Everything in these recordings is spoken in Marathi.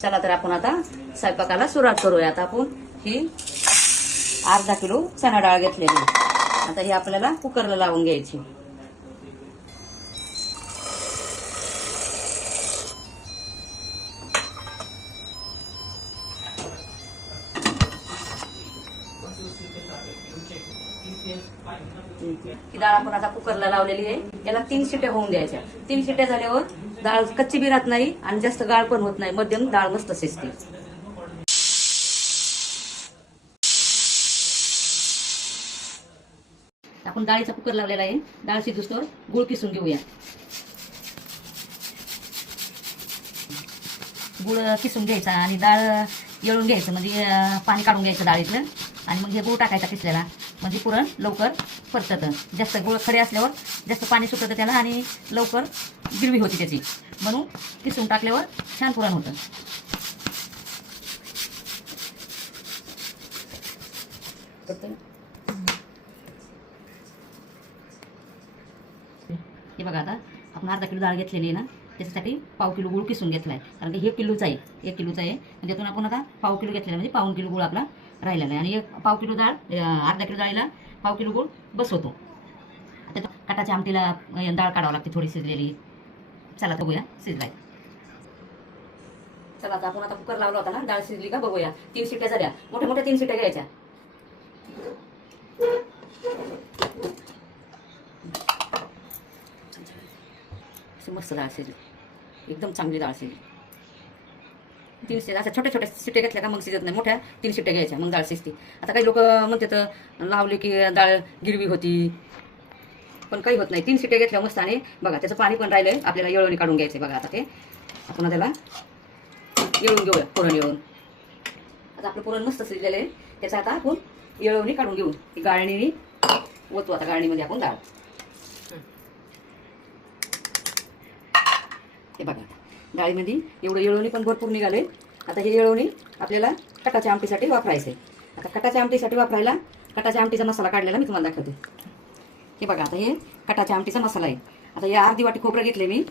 चला तर आपण आता स्वयंपाकाला सुरुवात करूया. आता आपण ही अर्धा किलो चणा डाळ घेतलेली. आता ही आपल्याला कुकरला लावून घ्यायची. ही डाळ आपण आता कुकरला लावलेली आहे. याला 3 शिट्ट्या होऊन द्यायच्या. 3 शिट्ट्या झाल्यावर डाळ कच्ची बी राहत नाही आणि जास्त गाळ पण होत नाही. मध्यम डाळ मस्त शिजते. आपण डाळीचा कुकर लावलेला आहे. डाळ शिजूस्तोवर गुळ किसून घेऊया. गुळ किसून घ्यायचा आणि डाळ येळून घ्यायचं, म्हणजे पाणी काढून घ्यायचं डाळीतलं. आणि मग हे गुळ टाकायचा किसलेला, म्हणजे पुरण लवकर परततं. जास्त गुळ खडे असल्यावर जास्त पाणी सुटतं त्याला आणि लवकर गिरवी होती त्याची. म्हणून किसून टाकल्यावर छान पुरण होतं. हे बघा, आता आपण अर्धा किलो डाळ घेतलेली आहे ना, त्याच्यासाठी पाव किलो गुळ किसून घेतलाय. कारण की हे किलोचा आहे, 1 किलोचा आहे. म्हणजे त्यातून आपण आता पाव किलो घेतलेला, म्हणजे पाऊण किलो गुळ आपला राहिलेला आहे. आणि एक पाव किलो डाळ, अर्धा किलो डाळीला पाव किलो गुळ बस होतो. आता कटाच्या आमटीला डाळ काढावं लागते थोडी शिजलेली. चला तर बघूया शिजलाय. चला आता आपण आता कुकर लावला होता ना, डाळ शिजली का बघूया. 3 शिट्ट्या झाल्या, मोठ्या मोठ्या 3 शिट्ट्या घ्यायच्या. मस्त डाळ शिजली, एकदम चांगली डाळ शिजली. 3 शिट्ट्या, अशा छोट्या छोट्या शिट्ट्या घेतल्या का मग शिजत नाही. मोठ्या 3 शिट्ट्या घ्यायच्या, मग डाळ शिजते. आता काही लोक म्हणतात लावले की डाळ गिरवी होती, पण काही होत नाही. 3 शिट्ट्या घेतल्या मस्त. आणि बघा त्याचं पाणी पण राहिलंय, आपल्याला येळवणी काढून घ्यायचंय. बघा आता ते आपण त्याला येळून घेऊया, पुरण येळून. आता आपलं पुरण मस्त शिजलेलं आहे. त्याचं आता आपण येळवणी काढून घेऊन गाळणीने ओतू. आता गाळणीमध्ये आपण डाळ, हे बघा डाळीमध्ये एवढं येळवणी पण भरपूर निघाले. आता हे येळवणी आपल्याला कटाच्या आमटीसाठी वापरायचं आहे. आता कटाच्या आमटीसाठी वापरायला कटाच्या आमटीचा मसाला काढलेला मी तुम्हाला दाखवते. हे बघा, आता हे कटाच्या आमटीचा मसाला आहे. आता हे अर्धी वाटी खोबरं घेतले मी,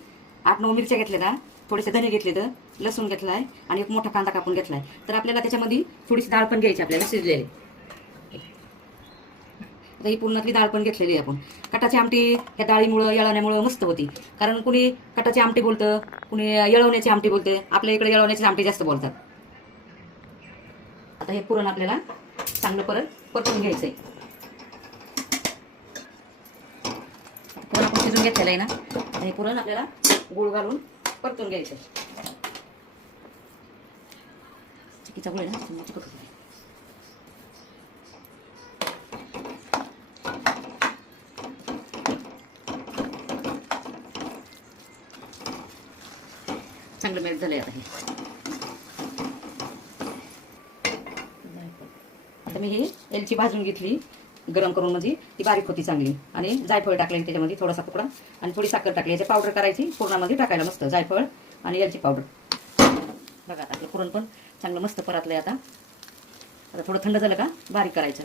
8-9 मिरच्या घेतल्या, थोडेसे धने घेतले, तर लसूण घेतलाय आणि एक मोठा कांदा कापून घेतलाय. तर आपल्याला त्याच्यामध्ये थोडीशी डाळ पण घ्यायची, आपल्याला शिजलेली. आता ही पूर्णातली डाळ पण घेतलेली आहे आपण. कटाची आमटी ह्या डाळीमुळं येळवण्यामुळं मस्त होती. कारण कुणी कटाची आमटी बोलतं, कुणी येळवण्याची आमटी बोलते. आपल्या इकडे येळवण्याची आमटी जास्त बोलतात. आता हे पुरण आपल्याला चांगलं परत परतून घ्यायचंय. पुरण आपण शिजून घेतलेलं आहे ना, आता हे पुरण आपल्याला गुळ घालून परतून घ्यायचंय. चिकीचा गुळ आहे ना, चिकट होतं. चांगलं मेल्ट झालंय. आता हे आता मी ही एलची भाजून घेतली गरम करून, म्हणजे ती बारीक होती चांगली. आणि जायफळ टाकले त्याच्यामध्ये, थोडासा तुकडा आणि थोडी साखर टाकली. याची पावडर करायची पुरणामध्ये टाकायला मस्त, जायफळ आणि एलची पावडर. बघा आता आपलं पुरण पण चांगलं मस्त परतलंय. आता थोडं थंड झालं का बारीक करायचं.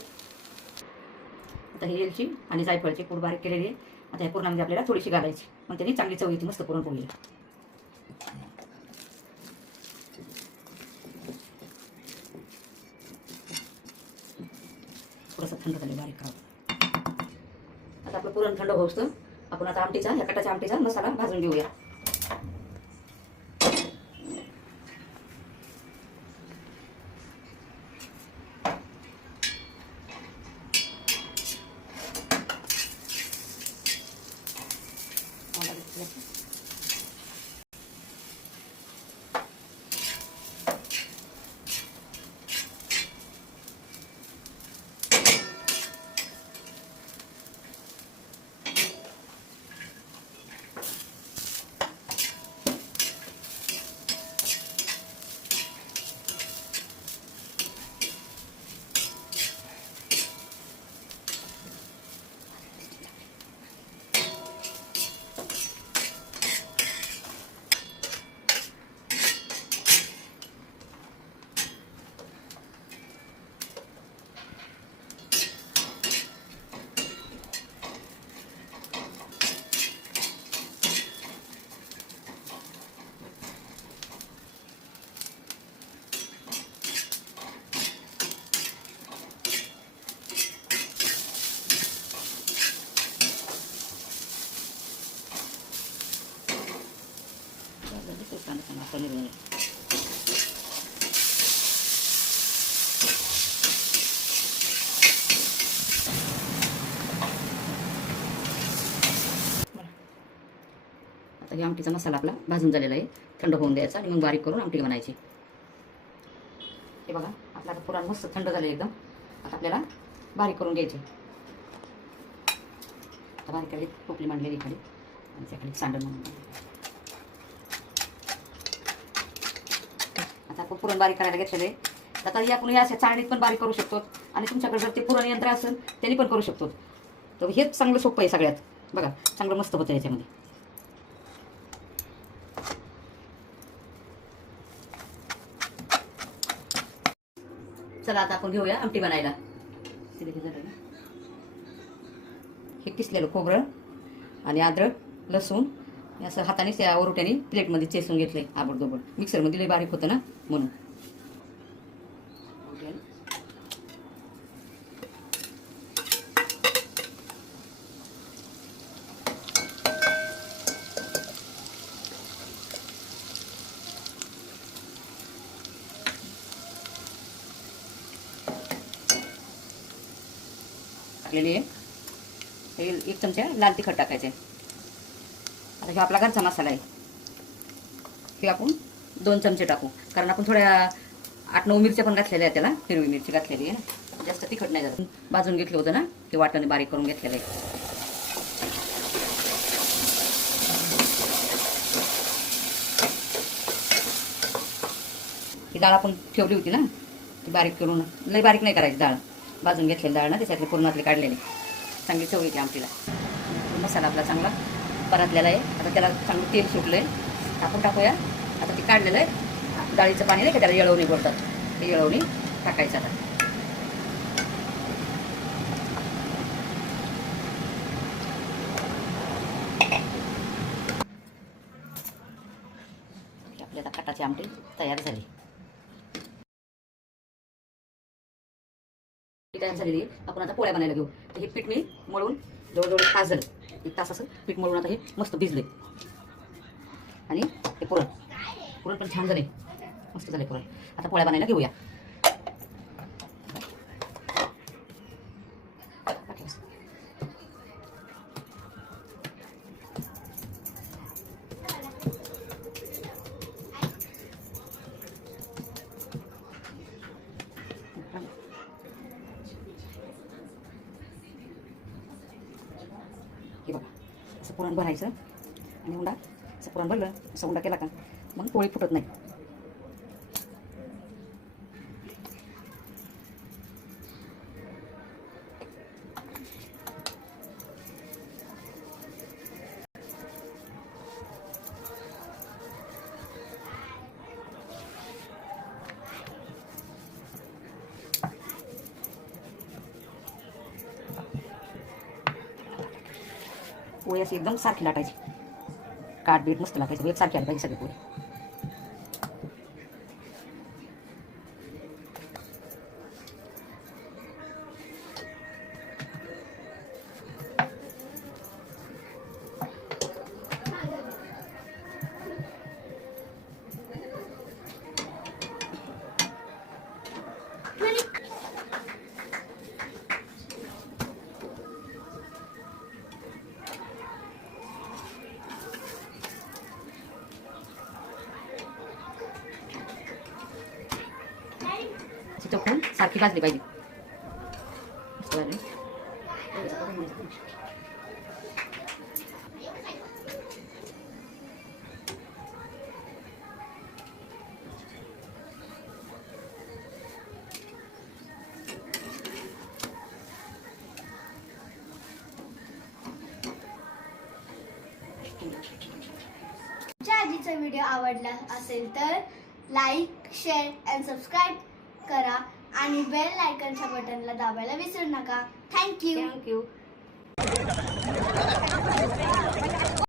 आता ही एलची आणि जायफळची पूड बारीक केलेली आहे. आता या पुरणामध्ये आपल्याला थोडीशी घालायची, मग त्याने चांगली चव येते, मस्त पुरण पोळी. थोडंसं थंड झालं बारीक करावं. आता आपलं पुरण थंड होऊस तर आपण आता आमटीचा, ह्या कटाच्या आमटीचा मसाला भाजून घेऊया. आता हे आमटीचा मसाला आपला भाजून झालेला आहे, थंड होऊन द्यायचा आणि मग बारीक करून आमटी बनायची. हे बघा आपला आता पुरण मस्त थंड झालं एकदम. आता आपल्याला बारीक करून घ्यायचे. आता बारीक केली टोपली मांडलेली खाली आणि त्याखाली सांडण म्हणून. आता आपण पुरण बारीक करायला घेतलेले. आता हे आपण या अशा चाळणीत पण बारीक करू शकतो आणि तुमच्याकडे जर ते पुरण यंत्र असेल त्यांनी पण करू शकतो. तर हेच चांगलं सोपं आहे सगळ्यात. बघा चांगलं मस्त होतं याच्यामध्ये. चला आता आपण घेऊया आमटी बनायला. हे किसलेलं खोबरं आणि अद्रक लसूण असं हाताने त्या ओरट्याने प्लेटमध्ये चेसून घेतले आबडदोबड. मिक्सरमध्ये लय बारीक होतं ना म्हणून. टाकलेली आहे. हे 1 चमचा लाल तिखट टाकायचे. आता हे आपला घरचा मसाला आहे. हे आपण 2 चमचे टाकू, कारण आपण थोड्या 8-9 मिरच्या पण घातलेल्या आहेत त्याला. हिरवी मिरची घातलेली आहे ना, जास्त तिखट नाही झालं. भाजून घेतलं होतं ना ते वाटणे बारीक करून घेतलेलं आहे. ही डाळ आपण ठेवली होती ना ती बारीक करून, लई बारीक नाही करायची डाळ. भाजून घेतलेली डाळ ना त्याच्यातले पुरणातले काढलेले. चांगली चव येते आमटीला. मसाला आपला चांगला परतलेला आहे. आता त्याला चांगलं तेल सुटलं आहे. आपण टाकूया आता ते काढलेलं आहे डाळीचं पाणी नाही का, त्याला येळवणी बोलतात. ते येळवणी टाकायचं आता. आपली आता कटाची आमटी तयार झाली. तयार झालेली आहे. आपण आता पोळ्या बनायला घेऊ. तर हे पीठ मी मळून जवळजवळ 1 तास झालं. 1 तास असं पीठ मळून आता हे मस्त भिजले. आणि हे पुरण पण छान झाले, मस्त झाले पुरण. आता पोळ्या बनायला घेऊया. हे बघा असं पुरण भरायचं आणि उंडा असं पुरण भरलं असं उंडा केला का मग पोळी फुटत नाही. पोळी अशी एकदम सारखी लाटायची. काठ बीट मस्त लाटायची. एक सारखी आली पाहिजे सगळी पोळी. चौकून सारखी भाजली पाहिजे. आजीचा व्हिडिओ आवडला असेल तर लाईक, शेअर अँड सबस्क्राईब करा आणि बेल आयकॉनच्या बटनला दाबायला विसरू नका. थँक्यू.